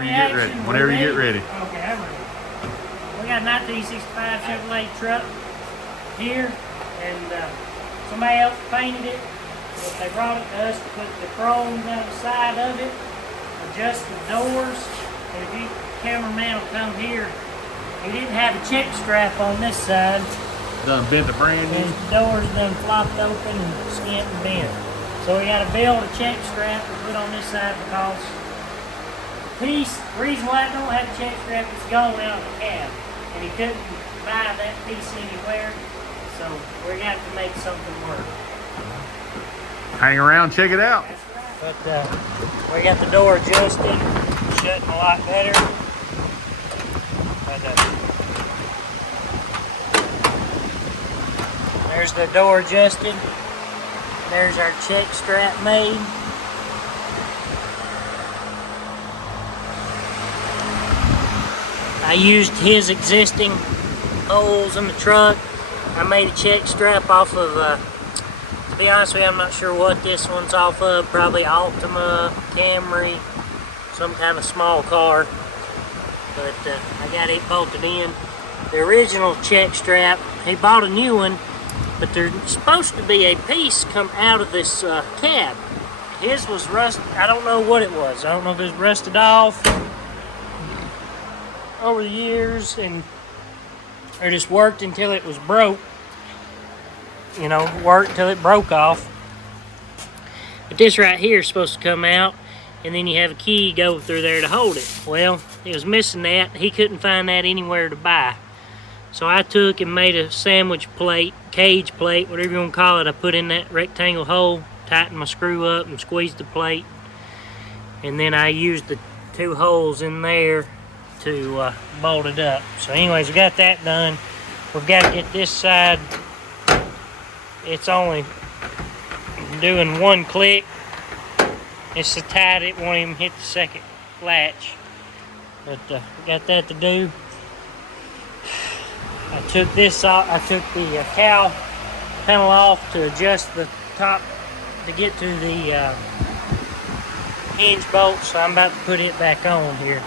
Whenever you get ready. Whenever you get ready. Okay, I'm ready. We got a 1965 Chevrolet truck here, and somebody else painted it, but they brought it to us to put the chrome down the side of it, adjust the doors, and if you cameraman will come here, he didn't have a check strap on this side. Done bent the brand new. And the doors done flopped open and skint and bent. So we got to build a check strap to put on this side because the reason why it don't have a check strap is gone out of the cab. And he couldn't buy that piece anywhere. So we got to make something work. Hang around, check it out. That's right. But we got the door adjusted, shutting a lot better. But, there's the door adjusted. There's our check strap made. I used his existing holes in the truck. I made a check strap off of, to be honest with you, I'm not sure what this one's off of. Probably Altima, Camry, some kind of small car. But I got it bolted in. The original check strap, he bought a new one, but there's supposed to be a piece come out of this cab. His was rusted. I don't know what it was. I don't know if it was rusted off over the years and or just worked until it was broke. You know, worked until it broke off. But this right here is supposed to come out, and then you have a key go through there to hold it. Well, it was missing that. He couldn't find that anywhere to buy. So I took and made a sandwich plate, cage plate, whatever you want to call it. I put in that rectangle hole, tightened my screw up and squeezed the plate. And then I used the two holes in there to bolt it up. So anyways, we got that done. We've got to get this side. It's only doing one click. It's so tight it won't even hit the second latch. But we got that to do. I took this off. I took the cowl panel off to adjust the top to get to the hinge bolt. So I'm about to put it back on here.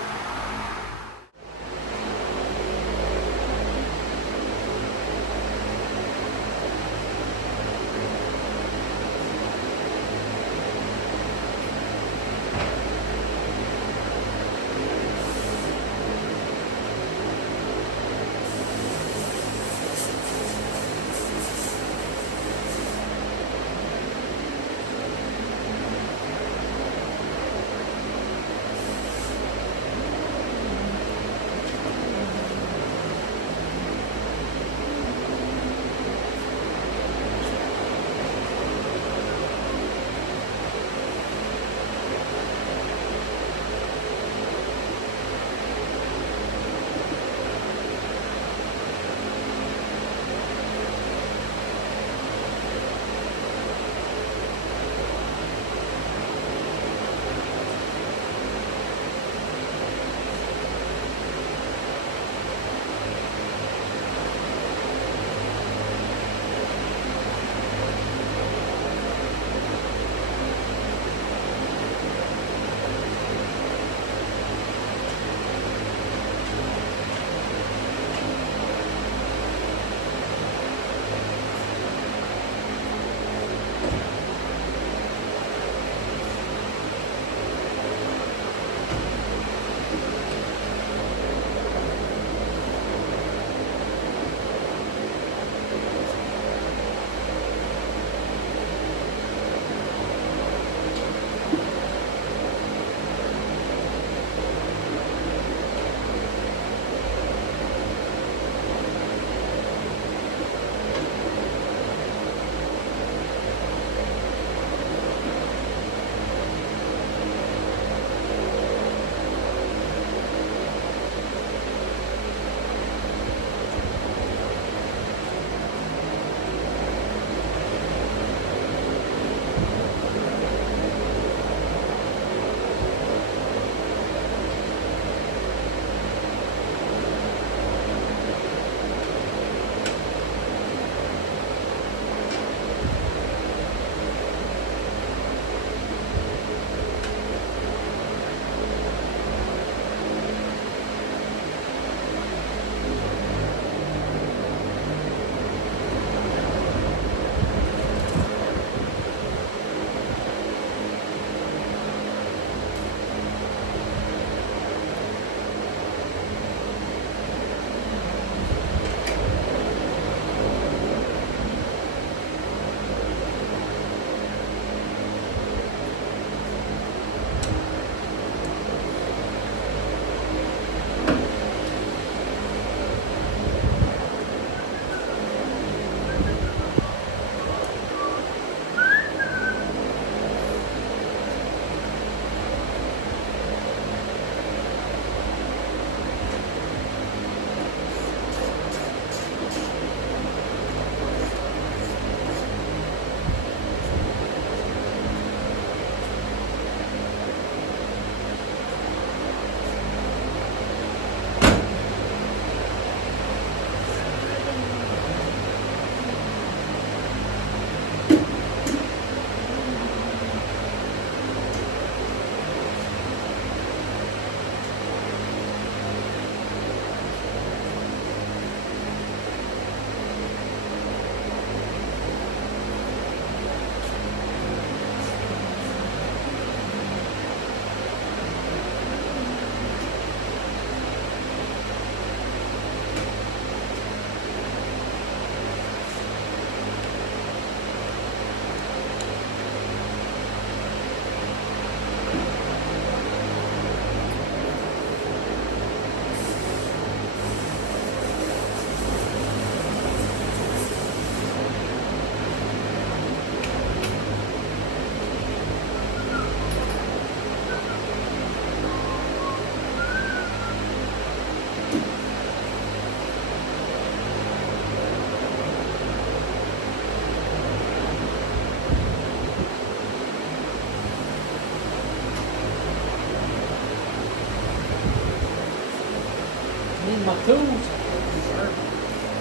need my tools.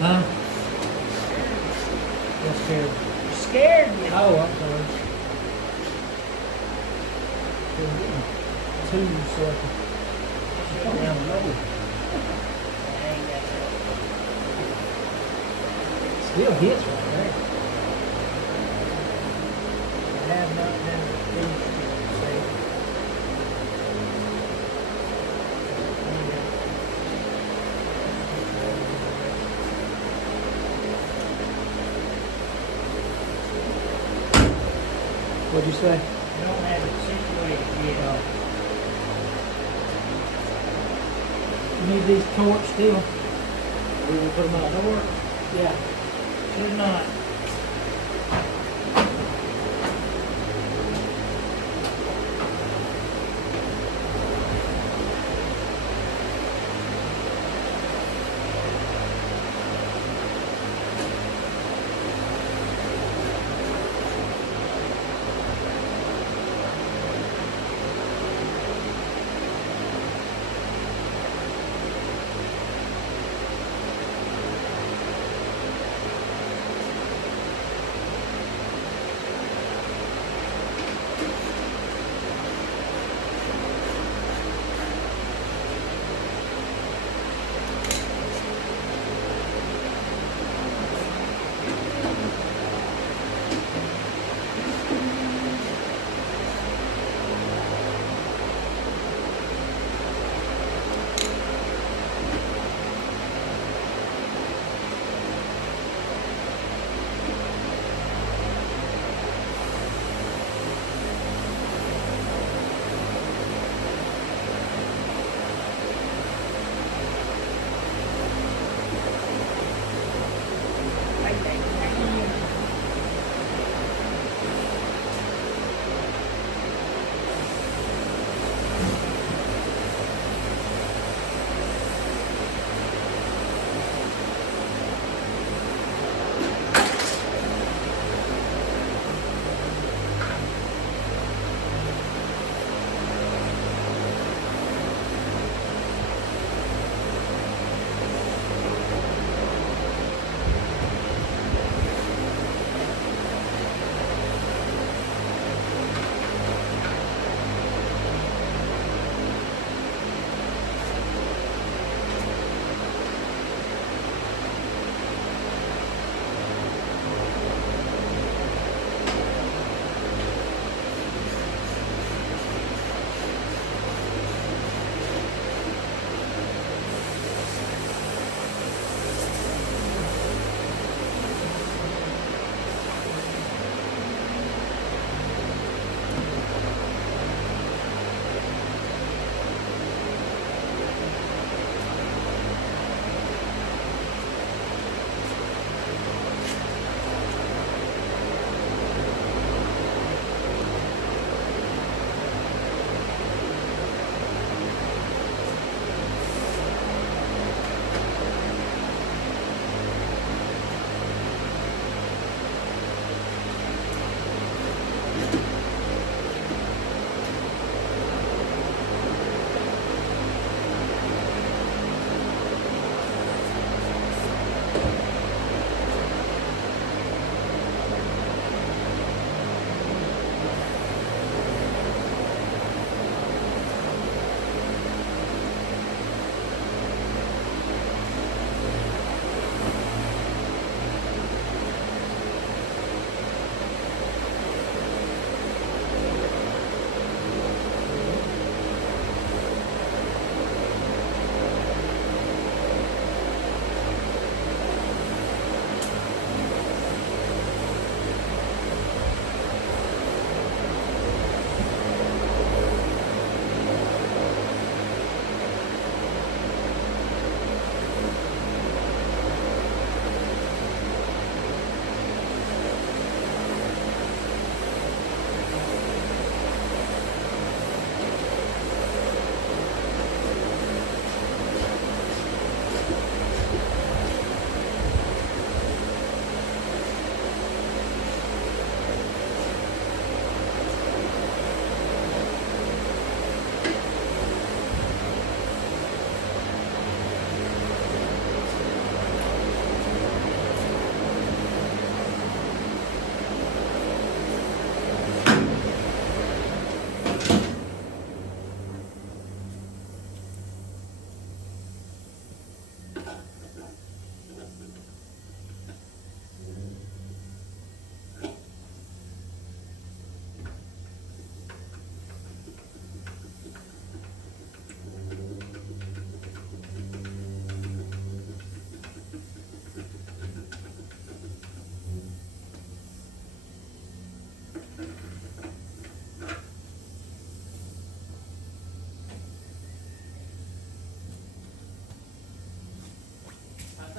Huh? That's scared. You scared me. Oh, I'm sorry. Tools so I can come down the road. Still hits right there. I have not had a tools to say. What'd you say? I don't have it situated yet. You need these torch still? We will put them out of work? Yeah. Should not.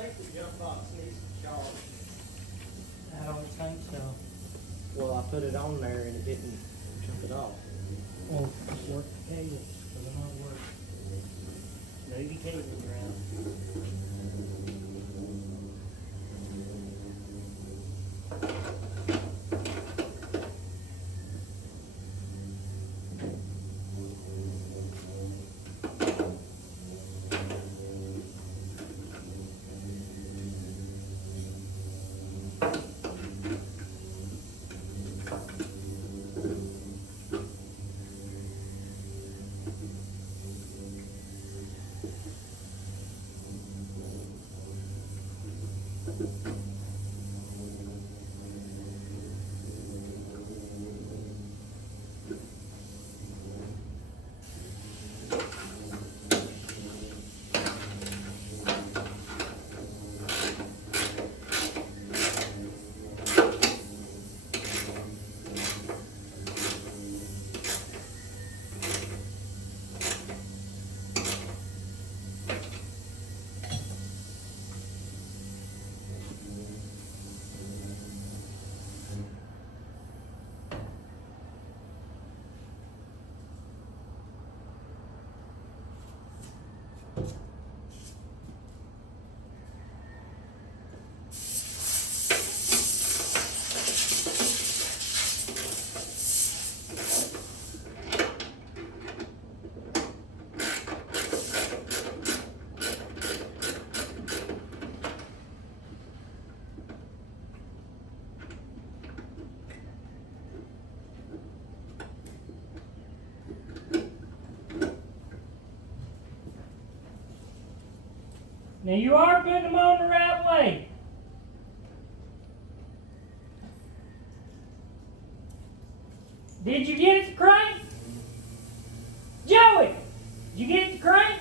think the jump box needs to charge. I don't think so. Well, I put it on there and it didn't jump it off. Well, just work the cables, because they're not working. Move your cables around. Now you are putting them on the right way. Did you get it to crank? Joey, did you get it to crank?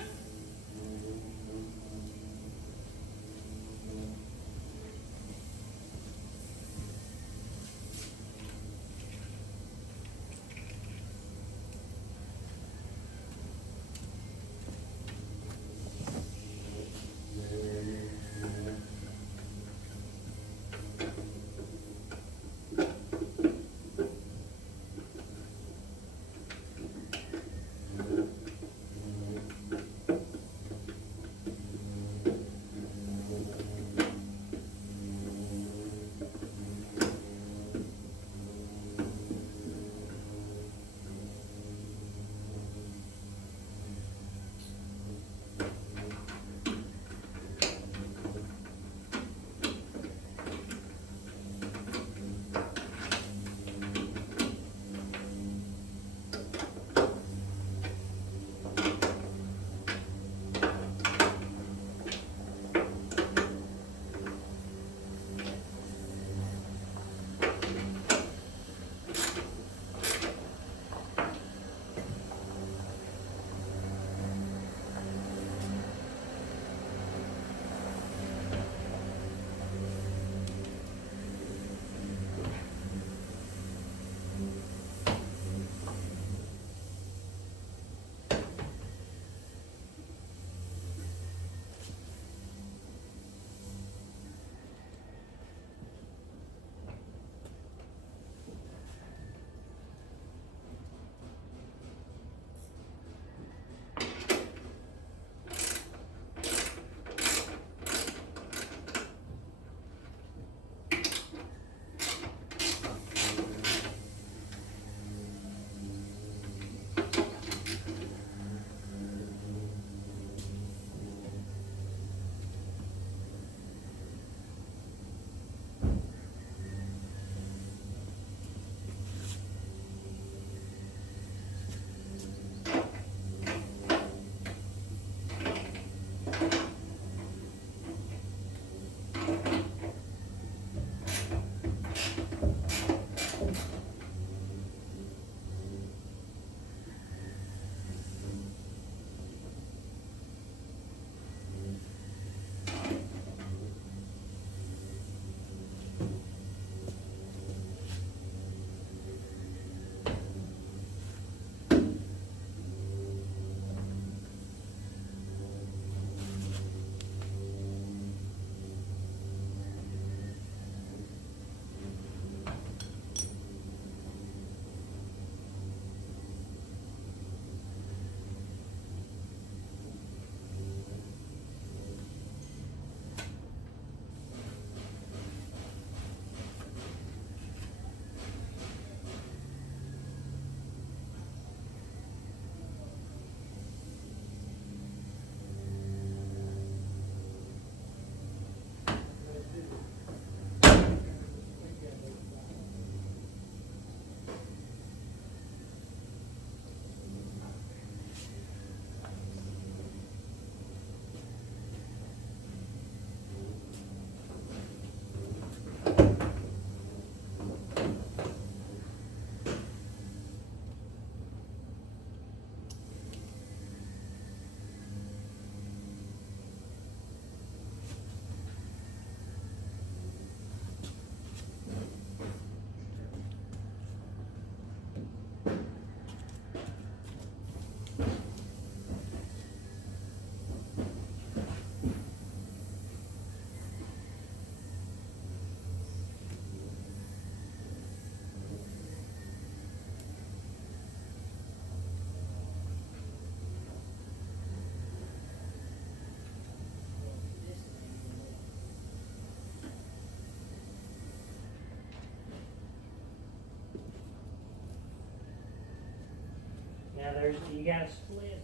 you got a split.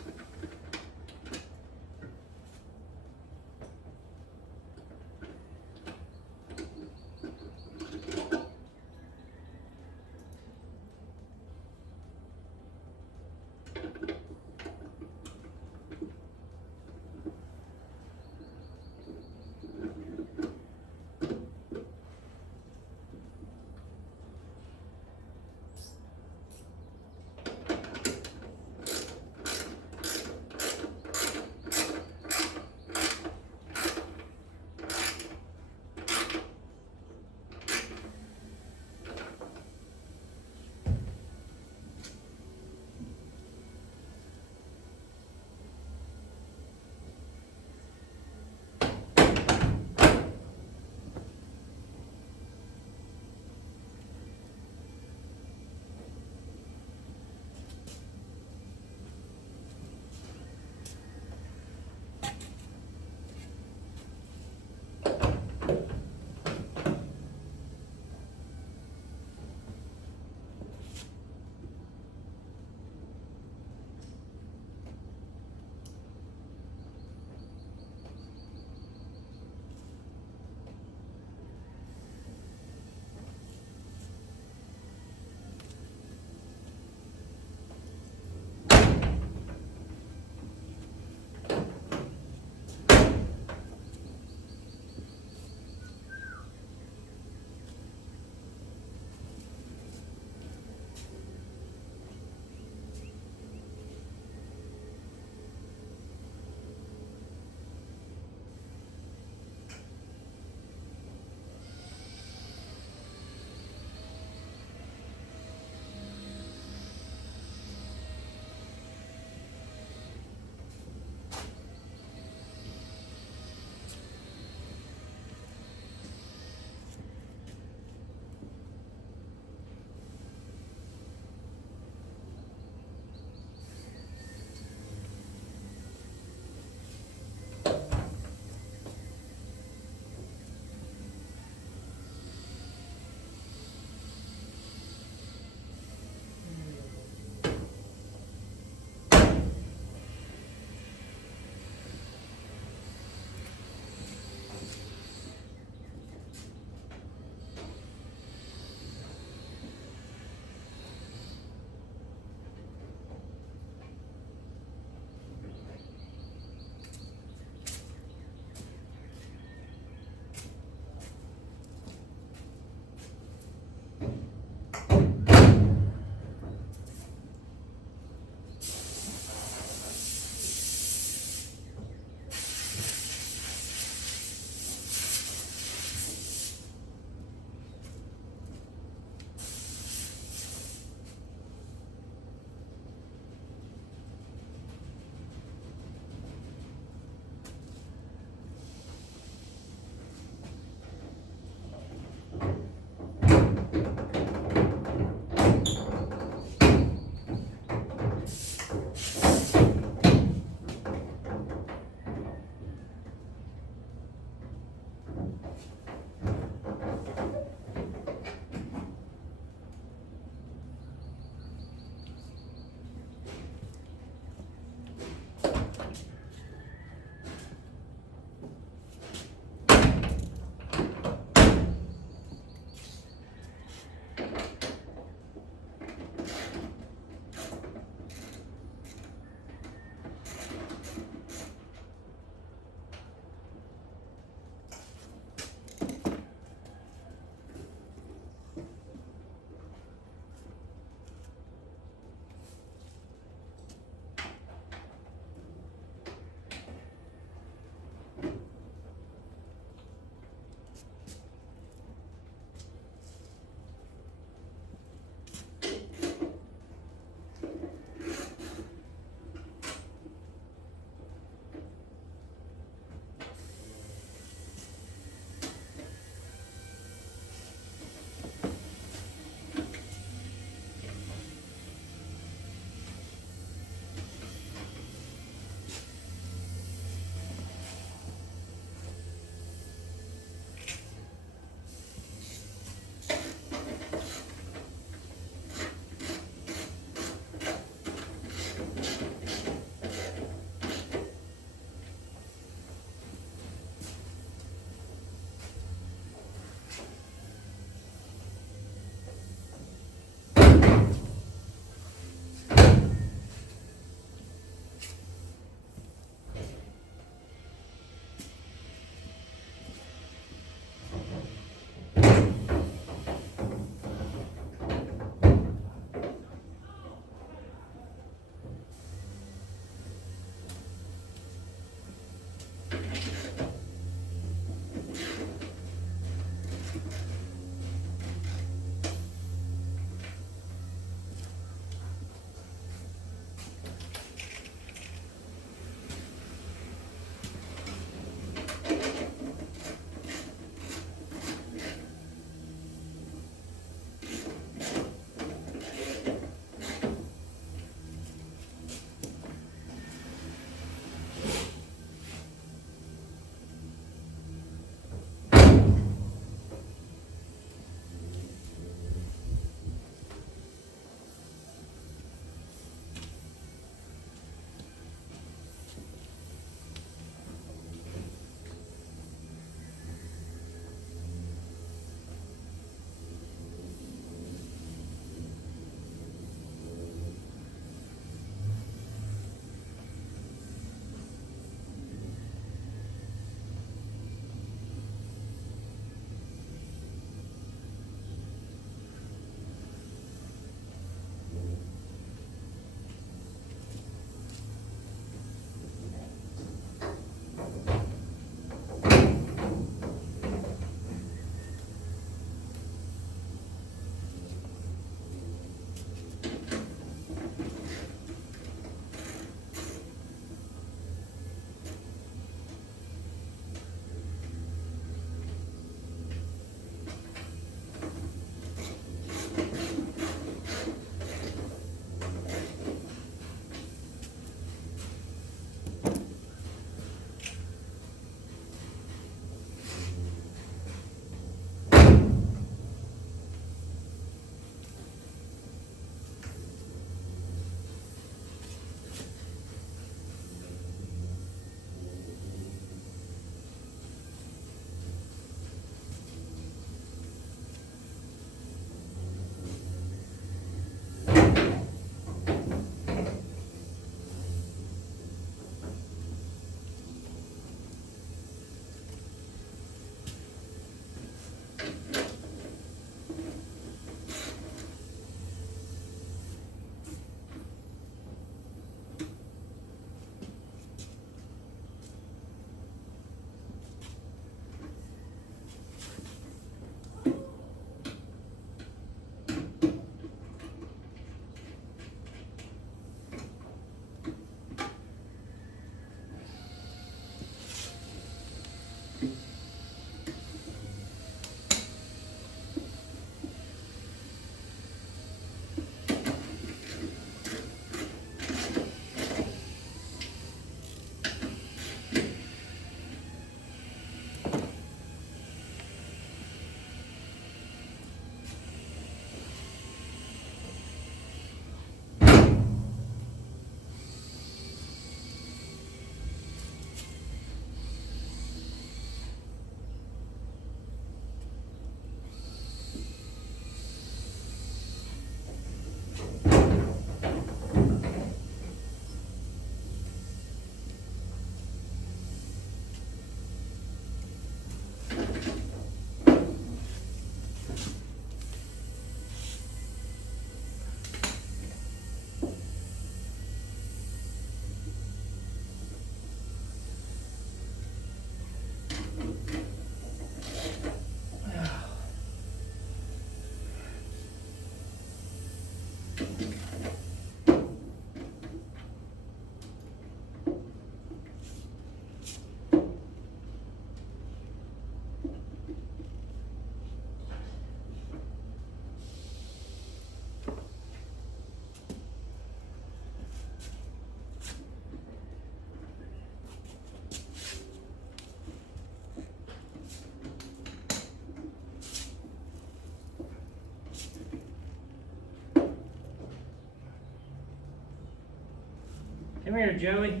Come here, Joey.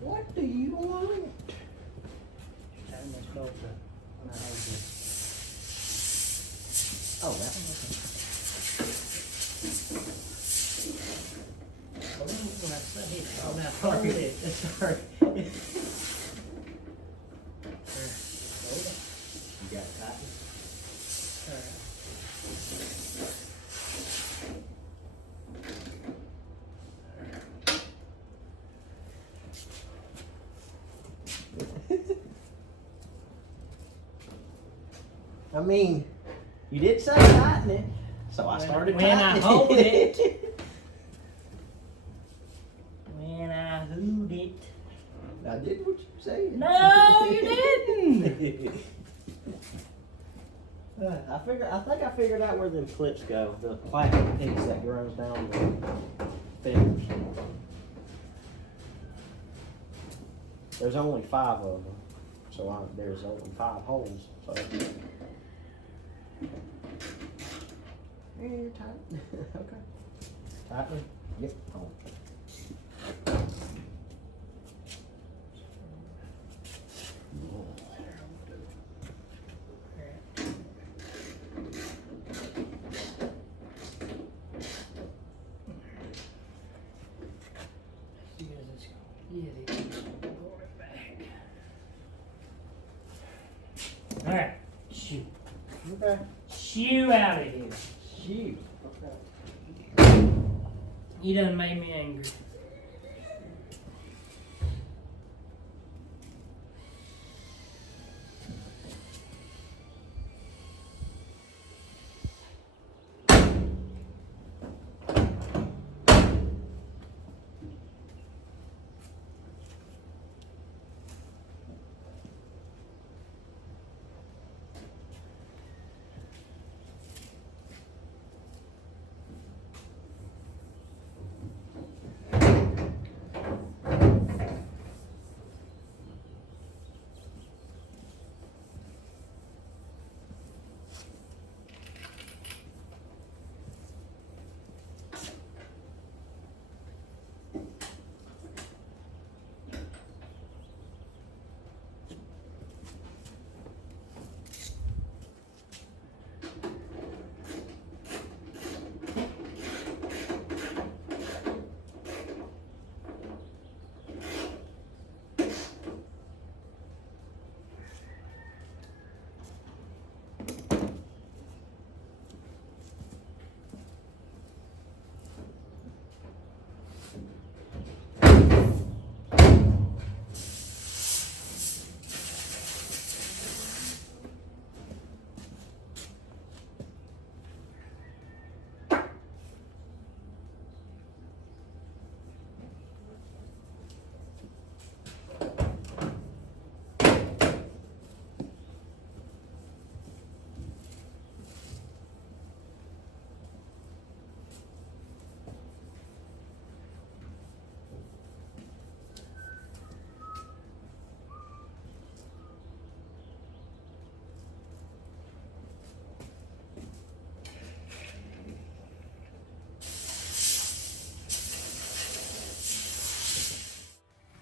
What do you want? Turn this bolt up when I hold this. Oh, that one. Oh, now hold it. Sorry. You got a copy? I mean, you did say tighten it, so I started When I tightening hold it. When I hood it. I did what you said. No, you didn't. I think I figured out where them clips go. The plastic piece that runs down the fingers. There's only 5 of them, so there's only 5 holes. So. Yeah, you're tight. Okay. Tightly? Yep. Home. Alright, shoot. Okay. Shoo out of here. Shoot. Okay. You done made me angry.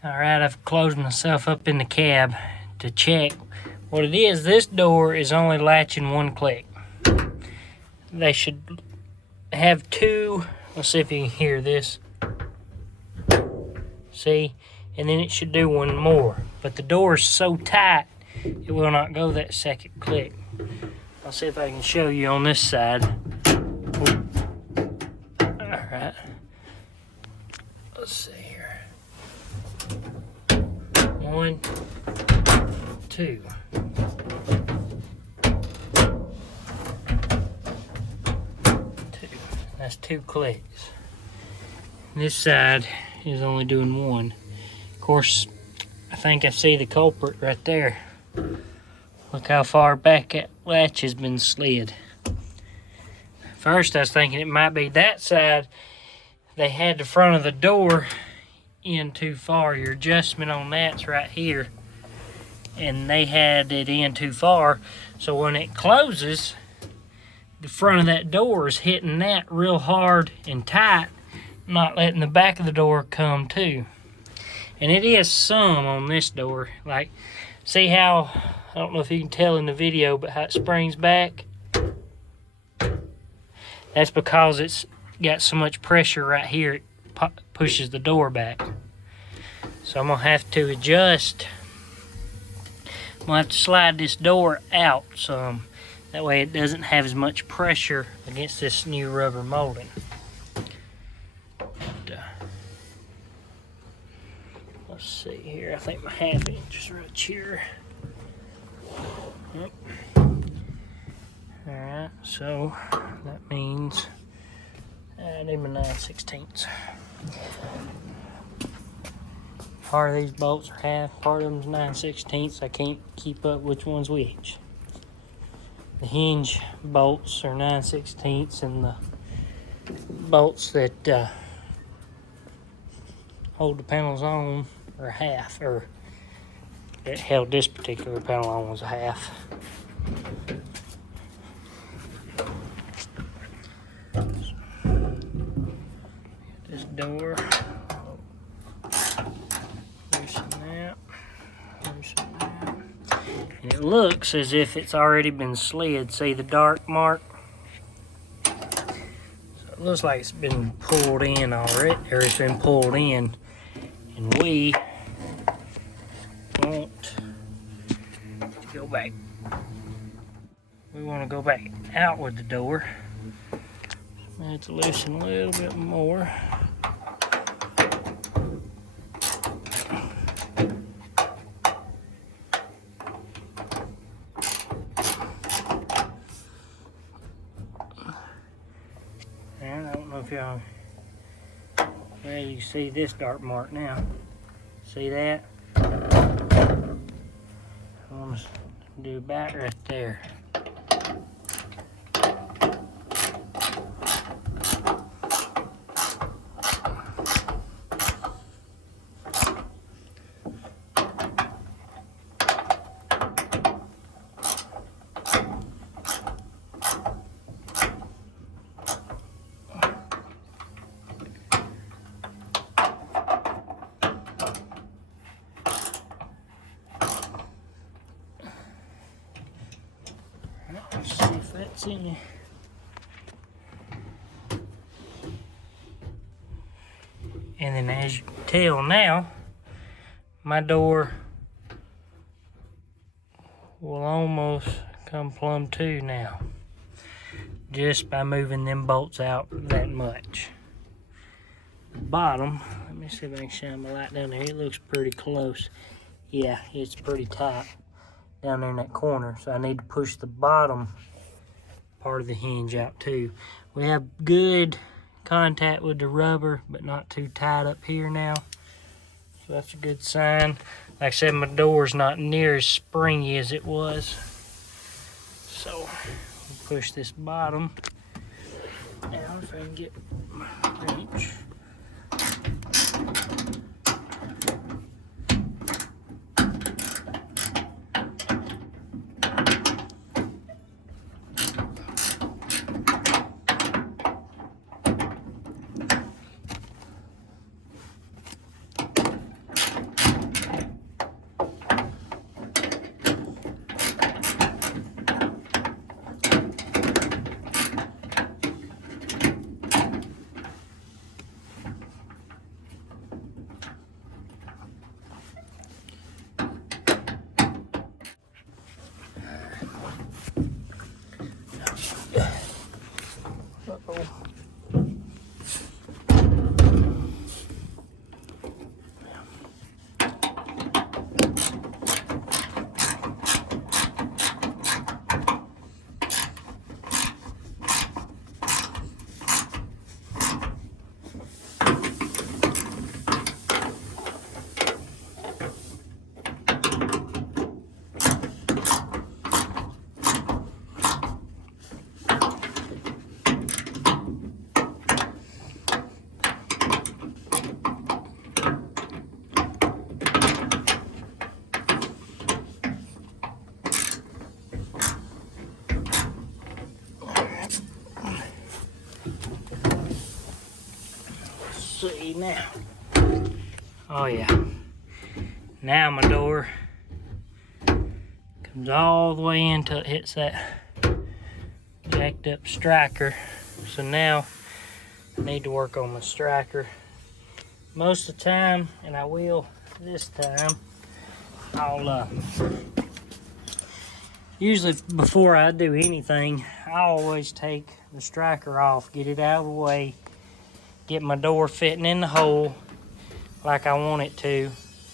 Alright, I've closed myself up in the cab to check. What it is, this door is only latching 1 click. They should have 2. Let's see if you can hear this. See? And then it should do 1 more. But the door is so tight, it will not go that 2nd click. I'll see if I can show you on this side. Alright. Let's see here. 1, 2. 2. That's 2 clicks. This side is only doing 1. Of course, I think I see the culprit right there. Look how far back that latch has been slid. First, I was thinking it might be that side. They had the front of the door in too far. Your adjustment on that's right here. and they had it in too far. So when it closes, the front of that door is hitting that real hard and tight, not letting the back of the door come too. And it is some on this door. Like, see how, I don't know if you can tell in the video, but how it springs back? That's because it's got so much pressure right here, it pushes the door back. So I'm gonna have to adjust. I'm gonna have to slide this door out some. That way it doesn't have as much pressure against this new rubber molding. Let's see here. I think my 1/2 inch is right here. Yep. Alright, so that means I need my 9/16. Part of these bolts are 1/2, part of them's 9/16. I can't keep up which one's which. The hinge bolts are 9/16, and the bolts that hold the panels on are 1/2, or that held this particular panel on was 1/2. This door, loosen that, and it looks as if it's already been slid. See the dark mark? So it looks like it's been pulled in already, or it's been pulled in, and we want to go back. We want to go back out with the door. I have to loosen a little bit more. And I don't know if y'all, well, you see this dark mark now. See that? I want to do about right there. Let's see if that's in there. And then as you can tell now, my door will almost come plumb to now, just by moving them bolts out that much. The bottom, let me see if I can shine my light down there. It looks pretty close. Yeah, it's pretty tight down there in that corner, so I need to push the bottom part of the hinge out too. We have good contact with the rubber, but not too tight up here now, so that's a good sign. Like I said, my door's not near as springy as it was, so we'll push this bottom down if I can get my wrench. see now. Oh yeah. Now my door comes all the way in till it hits that jacked up striker. So now I need to work on my striker. Most of the time, and I will this time, I'll usually before I do anything, I always take the striker off, get it out of the way, get my door fitting in the hole like I want it to,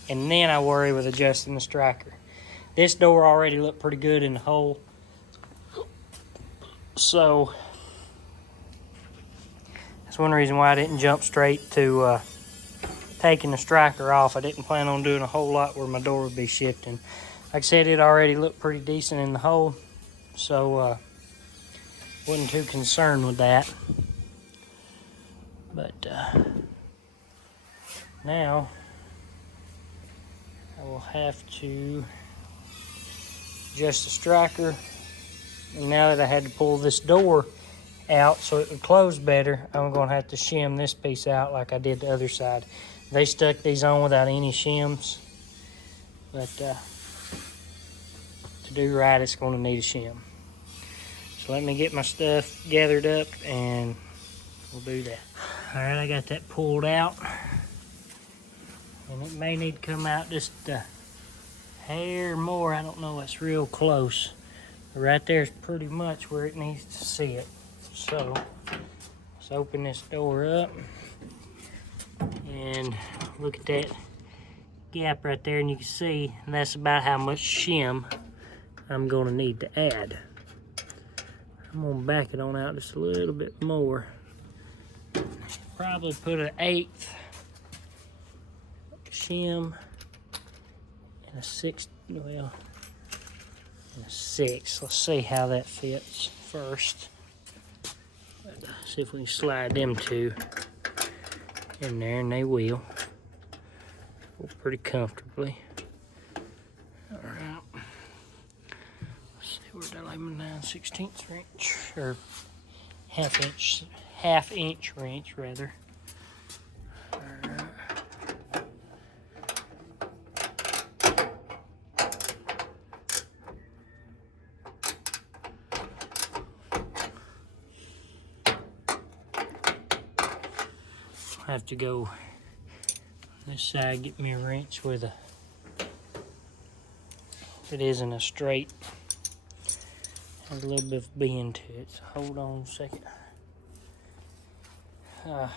and then I worry with adjusting the striker. This door already looked pretty good in the hole, so that's one reason why I didn't jump straight to taking the striker off. I didn't plan on doing a whole lot where my door would be shifting. Like I said, it already looked pretty decent in the hole, so wasn't too concerned with that. But now I will have to adjust the striker. And now that I had to pull this door out so it would close better, I'm going to have to shim this piece out like I did the other side. They stuck these on without any shims, but to do right, it's going to need a shim. So let me get my stuff gathered up and we'll do that. All right, I got that pulled out, and it may need to come out just a hair more. I don't know, it's real close. But right there is pretty much where it needs to sit. So let's open this door up and look at that gap right there, and you can see that's about how much shim I'm going to need to add. I'm going to back it on out just a little bit more. Probably put an 1/8 shim and a 6, well, and a 6. Let's see how that fits first. See if we can slide them two in there, and they will. Pretty comfortably. All right. Let's see, where did I lay my 9/16 wrench, or half inch wrench rather. All right. I have to go this side, get me a wrench with a, it isn't a straight, has a little bit of bend to it, so hold on a second. Let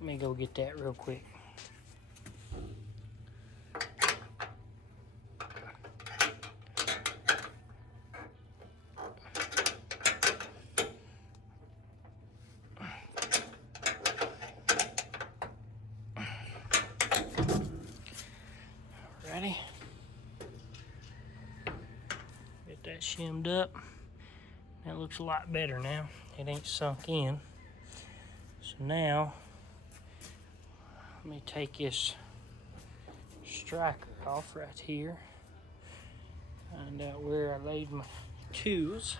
me go get that real quick. Ready? Get that shimmed up. That looks a lot better now. It ain't sunk in. So now, let me take this striker off right here. Find out where I laid my tools.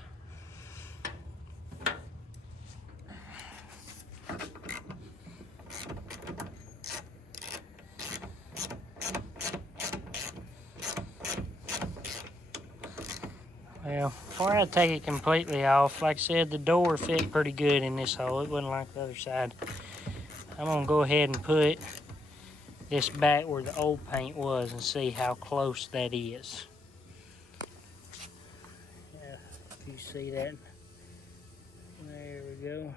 Well, before I take it completely off, like I said, the door fit pretty good in this hole. It wasn't like the other side. I'm going to go ahead and put this back where the old paint was and see how close that is. Yeah, if you see that. There we go.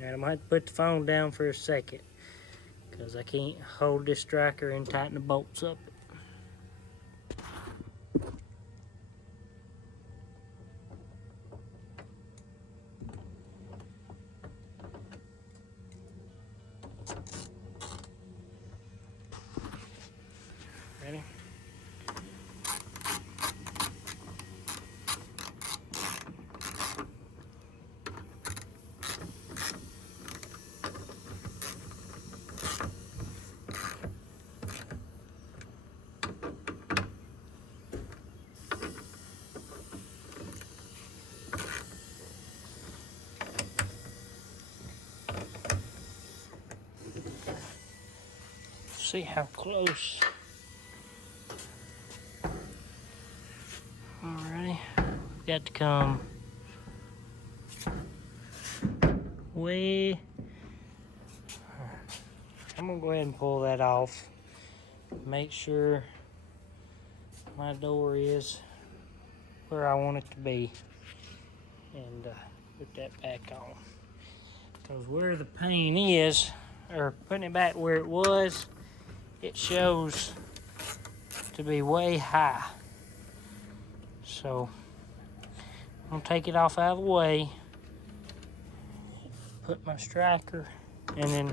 Alright, I'm going to have to put the phone down for a second because I can't hold this striker and tighten the bolts up. Ready? See how close. Alrighty, got to come way. I'm gonna go ahead and pull that off. Make sure my door is where I want it to be, and put that back on. Because where the paint is, or putting it back where it was, it shows to be way high. So I'm gonna take it off out of the way, put my striker, and then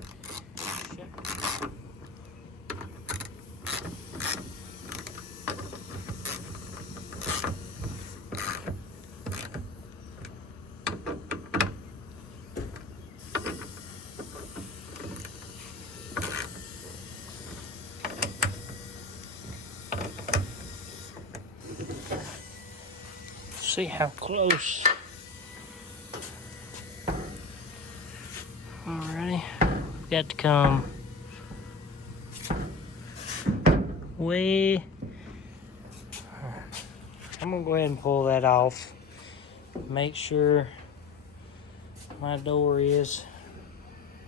see how close. Alrighty, got to come way. I'm gonna go ahead and pull that off. Make sure my door is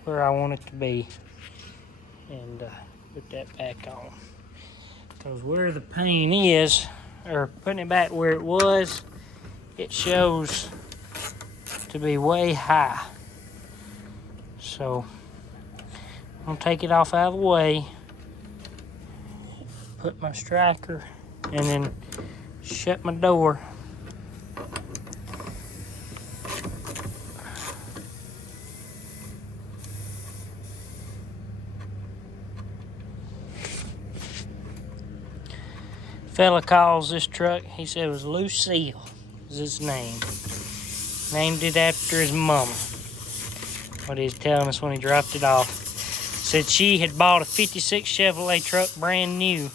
where I want it to be, and put that back on. Because where the paint is, or putting it back where it was, it shows to be way high. So I'm gonna take it off out of the way, put my striker, and then shut my door. Fella calls this truck, he said it was Lucille, is his name. Named it after his mama. What he's telling us when he dropped it off. Said she had bought a 56 Chevrolet truck brand new,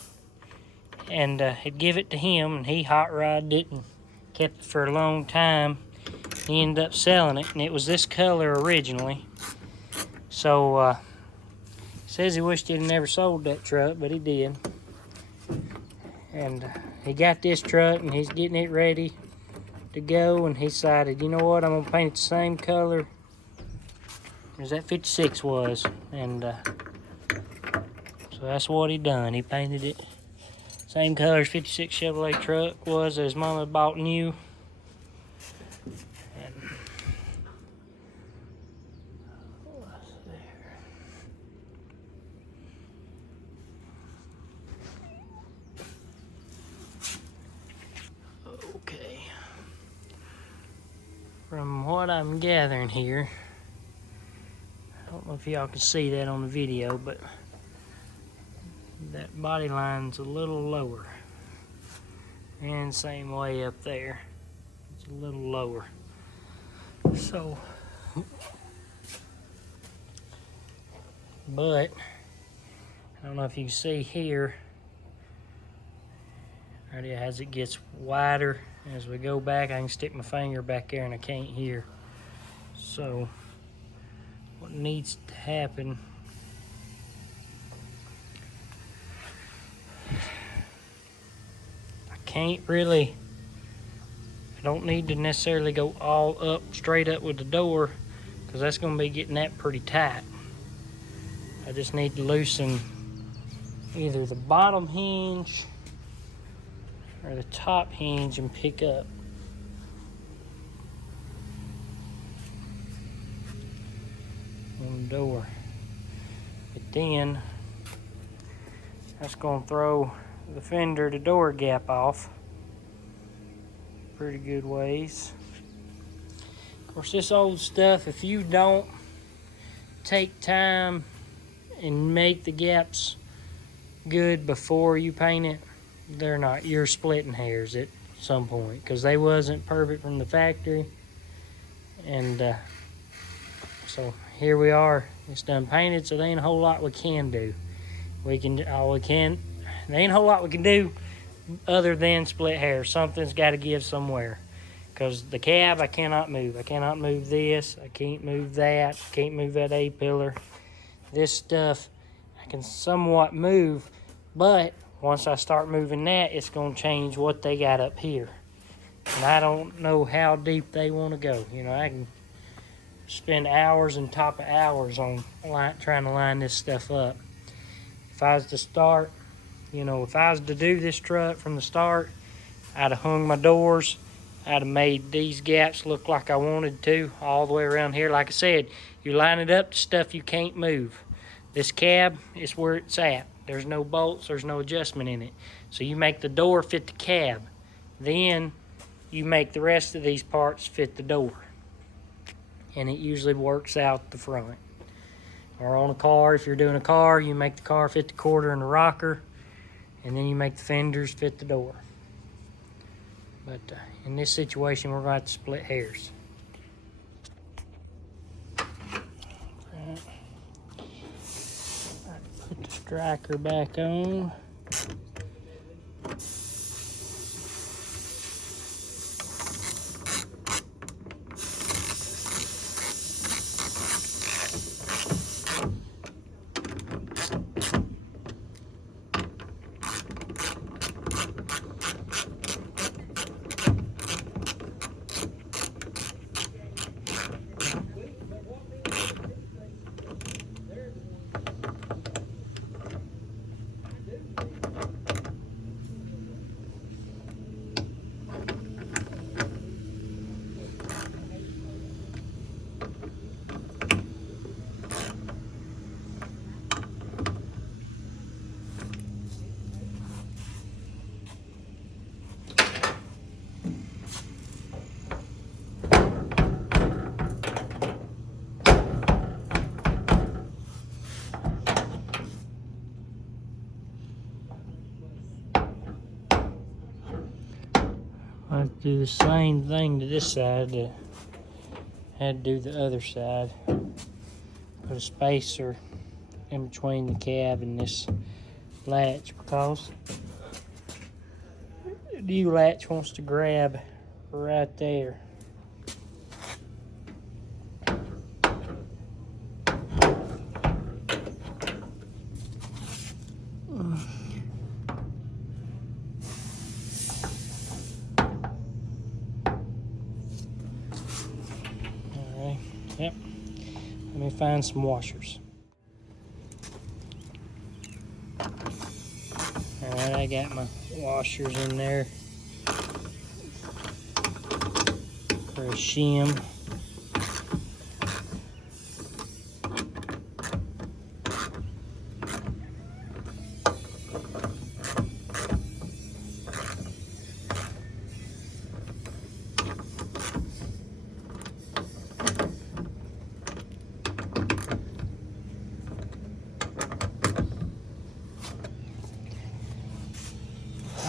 and had give it to him, and he hot rodded it and kept it for a long time. He ended up selling it, and it was this color originally. So says he wished he'd never sold that truck, but he did. And he got this truck, and he's getting it ready to go, and he decided, you know what, I'm gonna paint it the same color as that 56 was. And so that's what he done. He painted it same color as 56 Chevrolet truck was that his mama bought new. And what's there? Okay. From what I'm gathering here, I don't know if y'all can see that on the video, but that body line's a little lower. And same way up there. It's a little lower. So, but, I don't know if you can see here, right here, as it gets wider, as we go back, I can stick my finger back there and I can't hear. So, what needs to happen, I don't need to necessarily go all up, straight up with the door, because that's going to be getting that pretty tight. I just need to loosen either the bottom hinge or the top hinge and pick up. On the door. But then that's going to throw the fender to door gap off pretty good ways. Of course, this old stuff, if you don't take time and make the gaps good before you paint it, you're splitting hairs at some point, because they wasn't perfect from the factory. And so here we are, it's done painted, so there ain't a whole lot we can do. There ain't a whole lot we can do other than split hairs. Something's got to give somewhere, because the cab I cannot move. I cannot move this, I can't move that, I can't move that A-pillar. This stuff I can somewhat move, but once I start moving that, it's going to change what they got up here. And I don't know how deep they want to go. You know, I can spend hours and top of hours on trying to line this stuff up. If I was to start, you know, if I was to do this truck from the start, I'd have hung my doors. I'd have made these gaps look like I wanted to all the way around here. Like I said, you line it up to stuff you can't move. This cab is where it's at. There's no bolts, there's no adjustment in it. So you make the door fit the cab. Then you make the rest of these parts fit the door. And it usually works out the front. Or on a car, if you're doing a car, you make the car fit the quarter and the rocker, and then you make the fenders fit the door. But in this situation, we're going to have to split hairs. Right. Put the striker back on. I have to do the same thing to this side that I had to do the other side. Put a spacer in between the cab and this latch because the new latch wants to grab right there. Yep. Let me find some washers. Alright, I got my washers in there for a shim.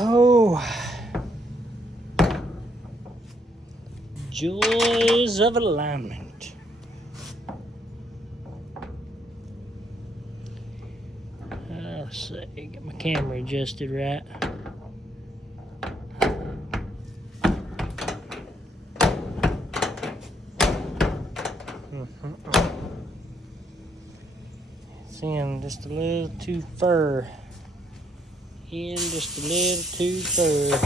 Oh, joys of alignment. Let's see, get my camera adjusted right. It's in just a little too far. In just a little too far.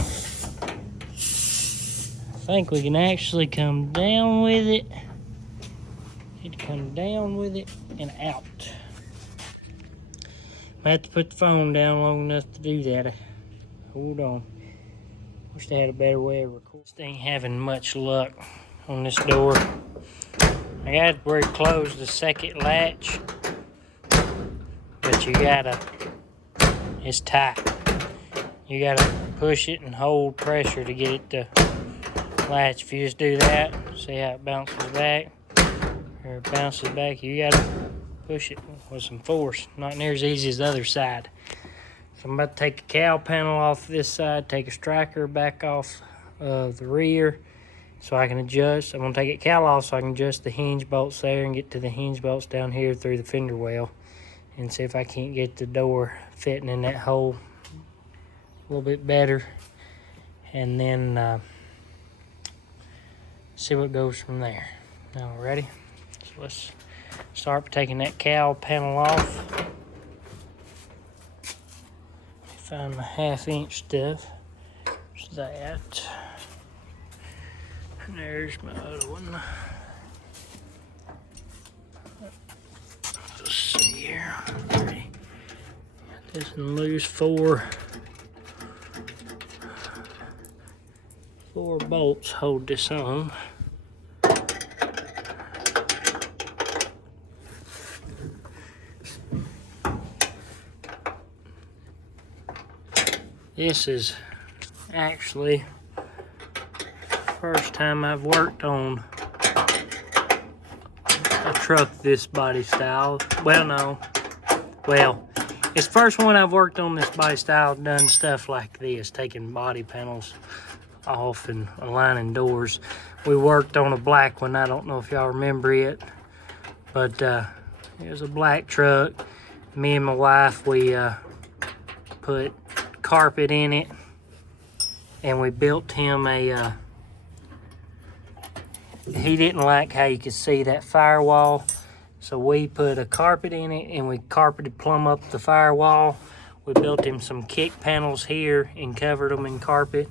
I think we can actually come down with it. Need to come down with it and out. I have to put the phone down long enough to do that. Hold on. Wish they had a better way of recording. Just ain't having much luck on this door. I got it where it closed the second latch, but you gotta, it's tight. You gotta push it and hold pressure to get it to latch. If you just do that, see how it bounces back, or it bounces back, you gotta push it with some force. Not near as easy as the other side. So I'm about to take the cowl panel off this side, take a striker back off the rear so I can adjust. I'm gonna take it cowl off so I can adjust the hinge bolts there and get to the hinge bolts down here through the fender well and see if I can't get the door fitting in that hole a little bit better, and then see what goes from there. Now, ready? So let's start by taking that cowl panel off. Find my 1/2-inch stuff. There's that. And there's my other one. Let's see here. Okay. This one loose four bolts hold this on. This is actually first time I've worked on a truck this body style. Well, it's the first one I've worked on this body style, done stuff like this, taking body panels off and aligning doors. We worked on a black one. I don't know if y'all remember it, but it was a black truck. Me and my wife, we put carpet in it, and we built him a he didn't like how you could see that firewall, so we put a carpet in it and we carpeted plumb up the firewall. We built him some kick panels here and covered them in carpet.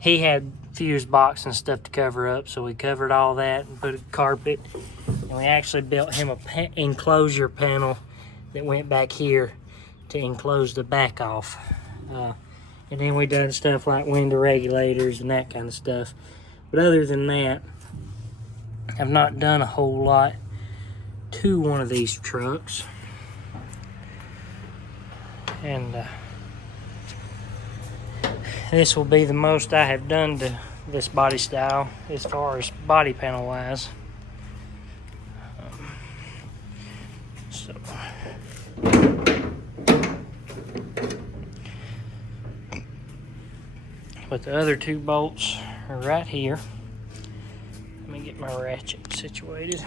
He had fuse box and stuff to cover up, so we covered all that and put a carpet, and we actually built him a enclosure panel that went back here to enclose the back off. And then we done stuff like window regulators and that kind of stuff. But other than that, I've not done a whole lot to one of these trucks. And this will be the most I have done to this body style as far as body panel wise. But the other two bolts are right here. Let me get my ratchet situated.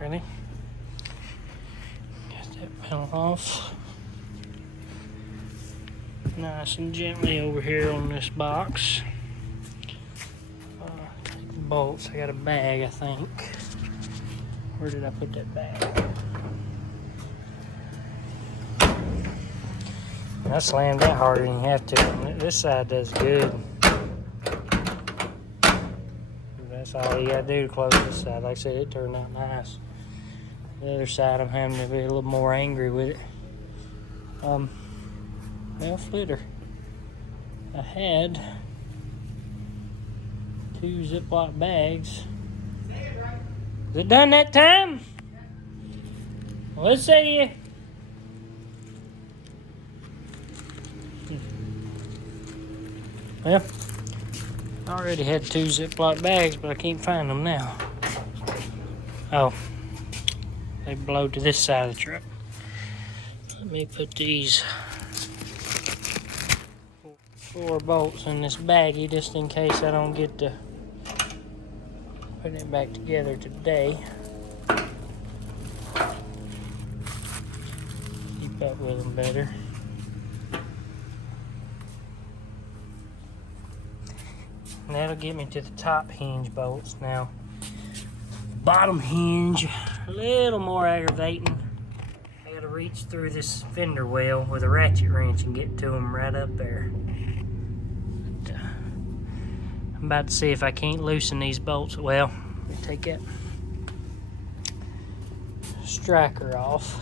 Ready? Get that panel off. Nice and gently over here on this box. Take the bolts. I got a bag, I think. Where did I put that bag? I slammed that harder than you have to. This side does good. That's all you gotta do to close this side. Like I said, it turned out nice. The other side, I'm having to be a little more angry with it. Well, flitter. I had 2 Ziploc bags. Is it done that time? Well, let's see. Well, I already had 2 Ziploc bags, but I can't find them now. Oh, they blow to this side of the truck. Let me put these 4 bolts in this baggie just in case I don't get to putting it back together today. Keep up with them better. And that'll get me to the top hinge bolts. Now, bottom hinge, a little more aggravating. I gotta reach through this fender well with a ratchet wrench and get to them right up there. But, I'm about to see if I can't loosen these bolts. Well, let me take that striker off.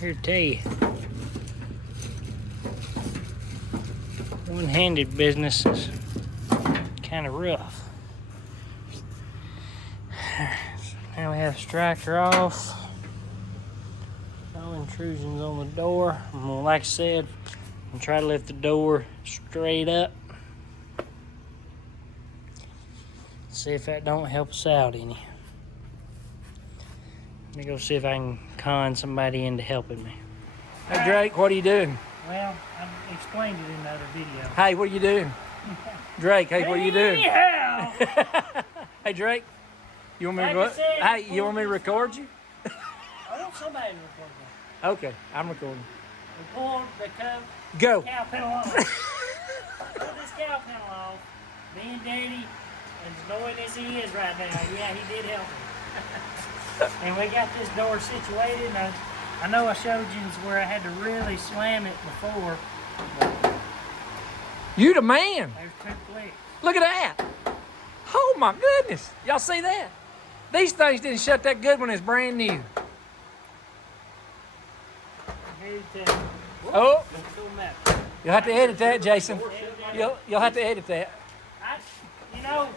Here to tell you. One-handed business is kind of rough. Now we have striker off. No intrusions on the door. I'm gonna, like I said, I'm gonna try to lift the door straight up. See if that don't help us out any. Let me go see if I can con somebody into helping me. Hey Drake, what are you doing? Well, I explained it in the other video. Hey, what are you doing? Drake, hey, what are you doing? Yeah. Hey Drake, you want me to Like I said, hey, you want me to record you? I don't somebody record me. Okay, I'm recording. We pulled the cow Go. panel off. Pulled this cow panel off. Being Daddy, as annoying as he is right now, yeah, he did help me. And we got this door situated. And I know I showed you where I had to really slam it before. You the man. There's 2 clicks. Look at that. Oh my goodness. Y'all see that? These things didn't shut that good when it's brand new. Here you tell you. Oh, Don't matter. you'll have to edit that, Jason. You'll have to edit that. You know,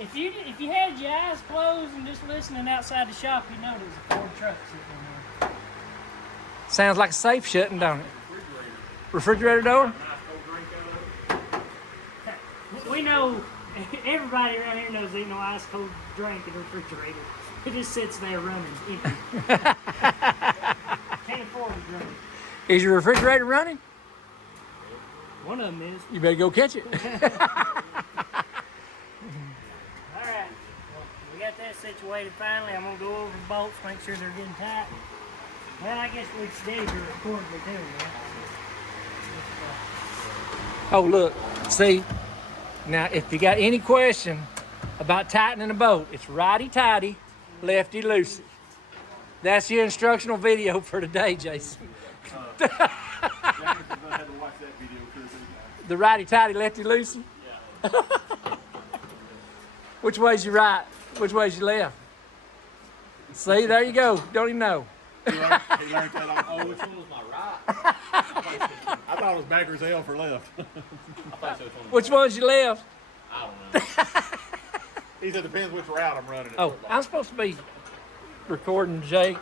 if you had your eyes closed and just listening outside the shop, you know there's a Ford truck sitting in there. Sounds like a safe shutting, don't it? Refrigerator door? We know, everybody around here knows ain't no ice cold drink in the refrigerator. It just sits there running empty. Can't afford to drink. Is your refrigerator running? One of them is. You better go catch it. All right. Well, we got that situated finally. I'm going to go over the bolts, make sure they're getting tight. Well, I guess we stayed here recording too, man. Oh, look. See? Now, if you got any question about tightening a bolt, it's righty-tighty, lefty-loosey. That's your instructional video for today, Jason. The righty-tighty, lefty-loosey? Yeah. Which way's your right? Which way's your left? See, there you go. Don't even know. He learned that on, Which one was my right? I thought it was backwards L for left. I thought so. Which one's your left? I don't know. He said depends which route I'm running. Oh, I'm supposed to be recording Drake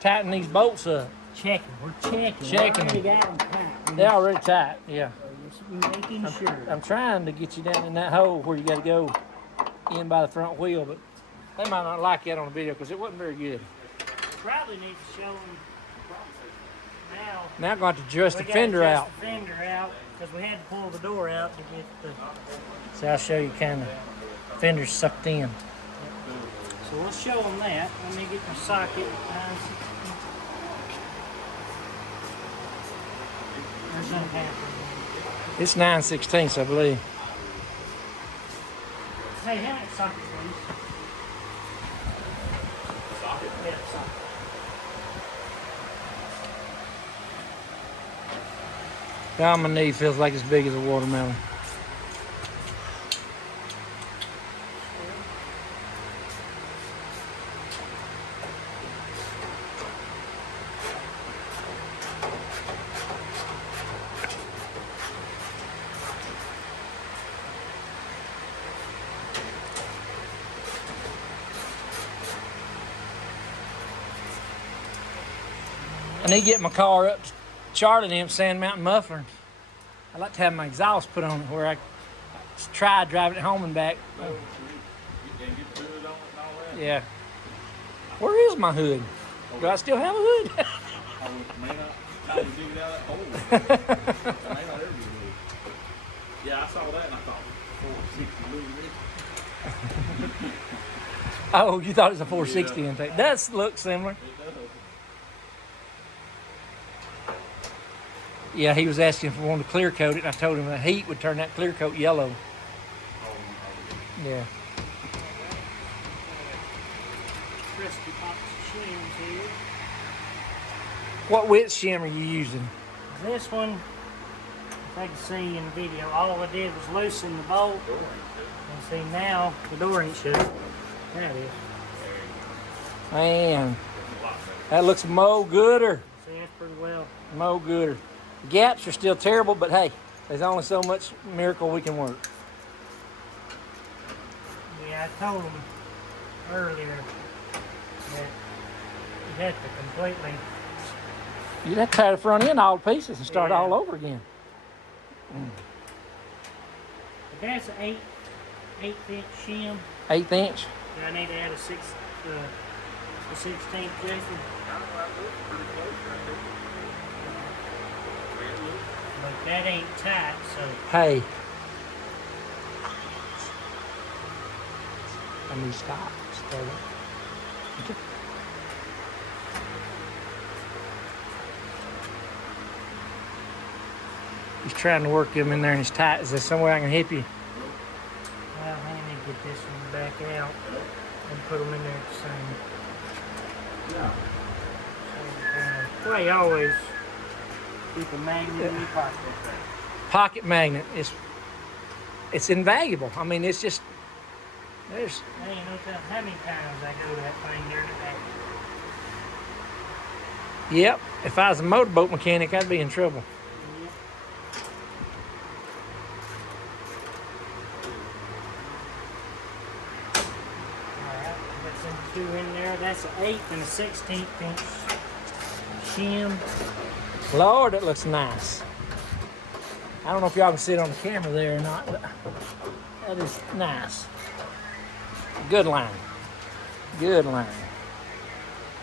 tightening these bolts up. Checking. We're checking. Checking. We already got them tight. They're already tight, yeah. Just making sure. I'm trying to get you down in that hole where you got to go in by the front wheel, but they might not like that on the video because it wasn't very good. Probably need to show them now. Now I'm going to adjust We the gotta fender adjust out. the fender out because we had to pull the door out to get the. So I'll show you kind of fender's sucked in. So we'll show them that. Let me get my socket. There's no half. It's 9/16, I believe. Hey, have that socket, please. Socket? Yeah, socket. Down my knee feels like it's big as a watermelon. I need to get my car up to Charlie and Sand Mountain Muffler. I'd like to have my exhaust put on it where I tried driving it home and back. Yeah. Where is my hood? Do I still have a hood? Yeah, I saw that and I thought, 460 Oh, you thought it was a 460 intake. It does look similar. Yeah, he was asking if we wanted to clear coat it, and I told him the heat would turn that clear coat yellow. Yeah. Crispy pops shims here. What width shim are you using? This one, if I can see in the video, all I did was loosen the bolt. And see now, the door ain't shut. There it is. Man. That looks mo gooder. See, that's pretty well. Mo gooder. The gaps are still terrible, but hey, there's only so much miracle we can work. Yeah, I told him earlier that you had to completely. You'd have to tear the front end all to pieces and start Yeah. all over again. But that's an 8-inch shim. 1/8 inch. I need to add a 16th Jeffy. But that ain't tight, so Hey. I need to stop. Start it. Okay. He's trying to work him in there and it's tight. Is there somewhere I can help you? well, I need to get this one back out and put them in there at the same. Well, you always keep a magnet in your pocket. Pocket magnet. It's invaluable. I mean, it's just there's. I ain't no telling how many times I go to that thing there in the back. Yep. If I was a motorboat mechanic, I'd be in trouble. Alright, got some two in there. That's an 8th and a 16th inch shim. Lord, it looks nice. I don't know if y'all can see it on the camera there or not, but that is nice. Good line. Good line.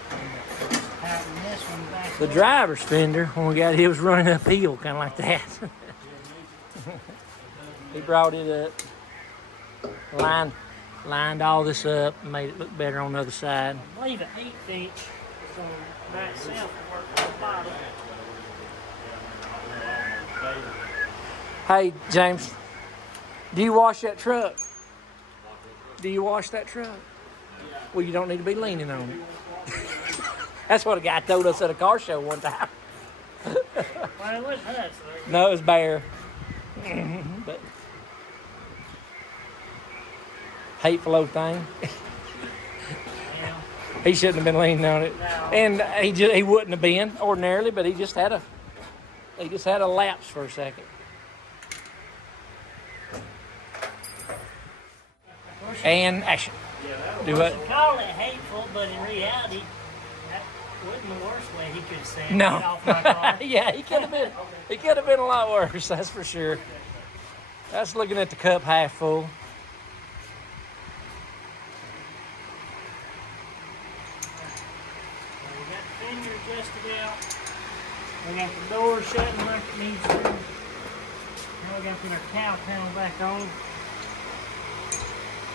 Tighten this one back The up. driver's fender, when we got it, was running uphill, kind of like that. He brought it up, lined all this up, and made it look better on the other side. I believe an 8th inch is on by itself to work on the bottom. Hey, James, do you wash that truck? Do you wash that truck? Well, you don't need to be leaning on it. That's what a guy told us at a car show one time. Well, it wasn't us. though. No, it was Bear. But hateful old thing. Yeah. He shouldn't have been leaning on it, No. and he wouldn't have been ordinarily, but he just had a lapse for a second. And action. Do what? We call it hateful, but in reality, that wasn't the worst way he could have said. No. Get off my car. Yeah, he could have been. He could have been a lot worse. That's for sure. That's looking at the cup half full. We got the fender adjusted out. We got the door shutting like it needs to. Now we got to put our cow panel back on.